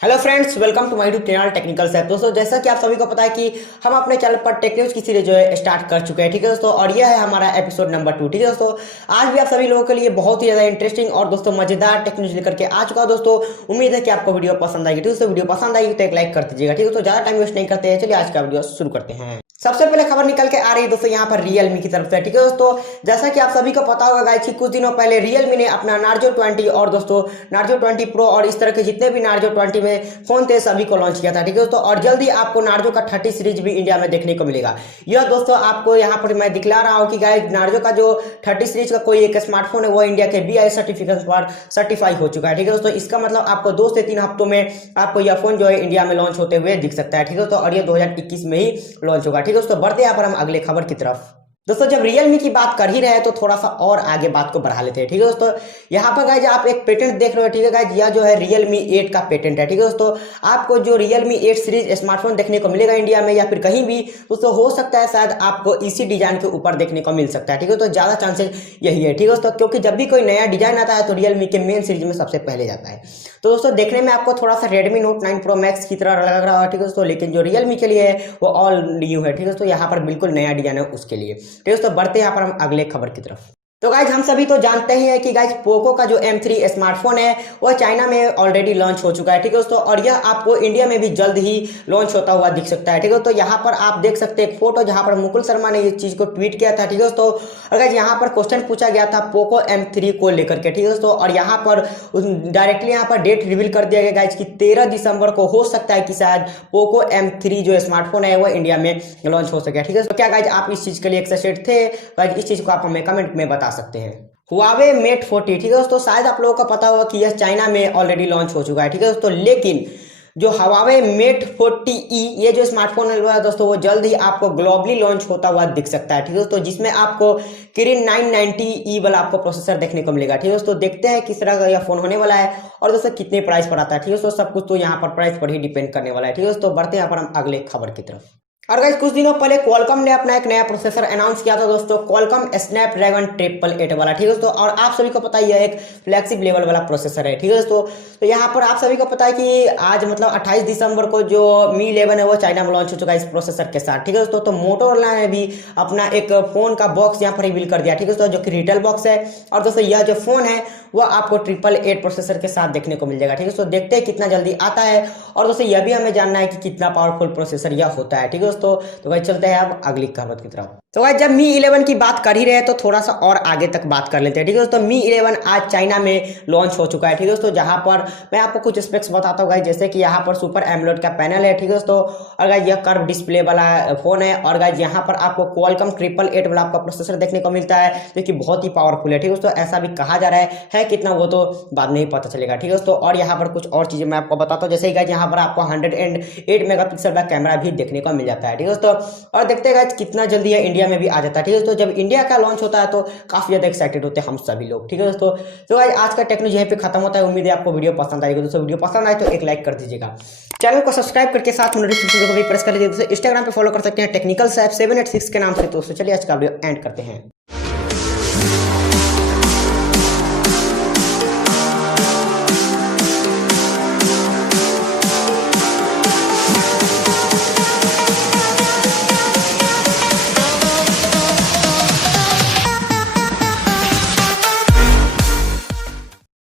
Hello friends, welcome to my YouTube channel technical Saif. दोस्तों, जैसा कि आप सभी को पता है कि हम अपने चैनल पर टेक न्यूज की सीरीज जो है स्टार्ट कर चुके हैं। ठीक है दोस्तों, और यह है हमारा एपिसोड नंबर 2। ठीक है दोस्तों, आज भी आप सभी लोगों के लिए बहुत ही ज्यादा इंटरेस्टिंग और दोस्तों मजेदार टेक न्यूज लेकर के आ चुका है। दोस्तों, उम्मीद है कि आपको वीडियो पसंद आएगी। ठीक है दोस्तों, वीडियो पसंद आएगी तो एक लाइक कर दीजिएगा। ठीक है दोस्तों, ज्यादा टाइम वेस्ट नहीं करते हैं, चलिए आज का वीडियो शुरू करते हैं। सबसे पहले खबर निकल के आ रही है दोस्तों यहाँ पर Realme की तरफ से। ठीक है दोस्तों, जैसा कि आप सभी को पता होगा गाइस कि कुछ दिनों पहले Realme ने अपना नार्जो 20 और दोस्तों नार्जो 20 प्रो और इस तरह के जितने भी नार्जो 20 में फोन थे सभी को लॉन्च किया था। ठीक है दोस्तों, और जल्दी आपको नार्जो का 30 सीरीज भी इंडिया में देखने को मिलेगा। यह दोस्तों आपको यहाँ पर मैं दिखला रहा हूँ कि गाइस नार्जो का जो 30 सीरीज का कोई एक स्मार्टफोन है वो इंडिया के BIS सर्टिफिकेशन पर सर्टिफाई हो चुका है। ठीक है दोस्तों, इसका मतलब आपको 2 से 3 हफ्तों में आपको यह फोन जो है इंडिया में लॉन्च होते हुए दिख सकता है। ठीक है दोस्तों, और ये 2021 में ही लॉन्च होगा। ठीक है दोस्तों, बढ़ते यहाँ पर हम अगले खबर की तरफ। दोस्तों, जब Realme की बात कर ही रहे हैं तो थोड़ा सा और आगे बात को बढ़ा लेते हैं। ठीक है दोस्तों, यहाँ पर गाइज आप एक पेटेंट देख रहे हो। ठीक है गाइज, यह जो है Realme 8 का पेटेंट है। ठीक है दोस्तों, आपको जो Realme 8 सीरीज स्मार्टफोन देखने को मिलेगा इंडिया में या फिर कहीं भी, दोस्तों हो सकता है शायद आपको इसी डिजाइन के ऊपर देखने को मिल सकता है। ठीक है, तो ज्यादा चांसेस यही है। ठीक है दोस्तों, क्योंकि जब भी कोई नया डिजाइन आता है तो Realme के मेन सीरीज में सबसे पहले जाता है। तो दोस्तों, देखने में आपको थोड़ा सा Redmi Note 9 Pro Max की तरह लग रहा है। ठीक है दोस्तों, लेकिन जो Realme के लिए है वो ऑल न्यू है। ठीक है दोस्तों, यहाँ पर बिल्कुल नया डिजाइन है उसके लिए। ठीक है दोस्तों, बढ़ते हैं यहाँ पर हम अगले खबर की तरफ। तो गाइज हम सभी तो जानते ही हैं कि गाइज पोको का जो M3 स्मार्टफोन है वह चाइना में ऑलरेडी लॉन्च हो चुका है। ठीक है दोस्तों, और यह आपको इंडिया में भी जल्द ही लॉन्च होता हुआ दिख सकता है। ठीक है, तो यहाँ पर आप देख सकते हैं एक फोटो जहां पर मुकुल शर्मा ने इस चीज को ट्वीट किया था। ठीक है दोस्तों, और गाइज यहाँ पर क्वेश्चन पूछा गया था पोको M3 को लेकर के। ठीक है दोस्तों, और यहाँ पर डायरेक्टली यहाँ पर डेट रिवील कर दिया गया गाइज की 13 दिसंबर को हो सकता है कि शायद पोको M3 जो स्मार्टफोन है वह इंडिया में लॉन्च हो सके। ठीक है, तो क्या गाइज आप इस चीज के लिए एक्साइटेड थे? गाइज इस चीज को आप हमें कमेंट में बता सकते हैं। Huawei Mate 40, ठीक है दोस्तों, शायद आप लोगों को पता होगा कि यह चाइना में ऑलरेडी लॉन्च हो चुका है। ठीक है दोस्तों, लेकिन जो Huawei Mate 40e ये जो स्मार्टफोन है दोस्तों वो जल्द ही आपको ग्लोबली लॉन्च होता हुआ दिख सकता है। ठीक है दोस्तों, जिसमें आपको Kirin 990e वाला आपको प्रोसेसर देखने को मिलेगा। ठीक है दोस्तों, देखते हैं किस तरह का यह फोन होने वाला है और दोस्तों कितने प्राइस पर आता है। ठीक है दोस्तों, सब कुछ तो यहाँ पर प्राइस पर ही डिपेंड करने वाला है। ठीक है दोस्तों, बढ़ते हैं यहाँ पर हम अगले खबर की तरफ। और गाइस कुछ दिनों पहले क्वालकॉम ने अपना एक नया प्रोसेसर अनाउंस किया था दोस्तों, क्वालकॉम स्नैपड्रैगन 888 वाला। ठीक है दोस्तों, और आप सभी को पता है यह एक फ्लैगशिप लेवल वाला प्रोसेसर है। ठीक है दोस्तों, तो यहाँ पर आप सभी को पता है कि आज मतलब 28 दिसंबर को जो Mi 11 है वो चाइना में लॉन्च हो चुका है इस प्रोसेसर के साथ। ठीक है दोस्तों, तो मोटोरोला ने भी अपना एक फोन का बॉक्स यहाँ पर रिवील कर दिया। ठीक है दोस्तों, जो कि रिटेल बॉक्स है, और दोस्तों यह जो फोन है वह आपको 888 प्रोसेसर के साथ देखने को मिल जाएगा। ठीक है दोस्तों, देखते हैं कितना जल्दी आता है, और दोस्तों यह भी हमें जानना है कि कितना पावरफुल प्रोसेसर यह होता है। ठीक है दोस्तों, तो भाई चलते हैं अब अगली खबर की तरफ। तो भाई जब Mi 11 की बात कर ही रहे हैं तो थोड़ा सा और आगे तक बात कर लेते हैं। ठीक है दोस्तों, Mi 11 आज चाइना में लॉन्च हो चुका है। ठीक है दोस्तों, जहां पर मैं आपको कुछ स्पेक्स बताता हूँ गाइस, जैसे कि यहाँ पर सुपर एमोलेड का पैनल है। ठीक है दोस्तों, और गाइस यह कर्व डिस्प्ले वाला फोन है, और गाइस यहाँ पर आपको क्वालकॉम 888 वाला आपका प्रोसेसर देखने को मिलता है जो कि बहुत ही पावरफुल है। ठीक है दोस्तों, ऐसा भी कहा जा रहा है कितना वो तो बाद में ही पता चलेगा। ठीक है दोस्तों, और यहाँ पर कुछ और चीजें मैं आपको बताता हूँ, जैसे गाइस यहाँ पर आपको 108 मेगापिक्सल का कैमरा भी देखने को मिल जाता है। ठीक है दोस्तों, और देखते हैं गाइस कितना जल्दी है इंडिया में भी आ जाता है। ठीक है दोस्तों, जब इंडिया का लॉन्च होता है तो काफी ज्यादा एक्साइटेड होते हैं हम सभी लोग। ठीक है दोस्तों, तो गाइस आज का टेक्नोलॉजी यहीं पे खत्म होता है। उम्मीद है आपको वीडियो पसंद आएगी। दोस्तों वीडियो पसंद आए तो एक लाइक कर दीजिएगा, चैनल को सब्सक्राइब करके साथ में नोटिफिकेशन को भी प्रेस कर लीजिए। दोस्तों इंस्टाग्राम पे फॉलो कर सकते हैं टेक्निकल सैफ 786 के नाम से। दोस्तों चलिए आज का वीडियो एंड करते हैं।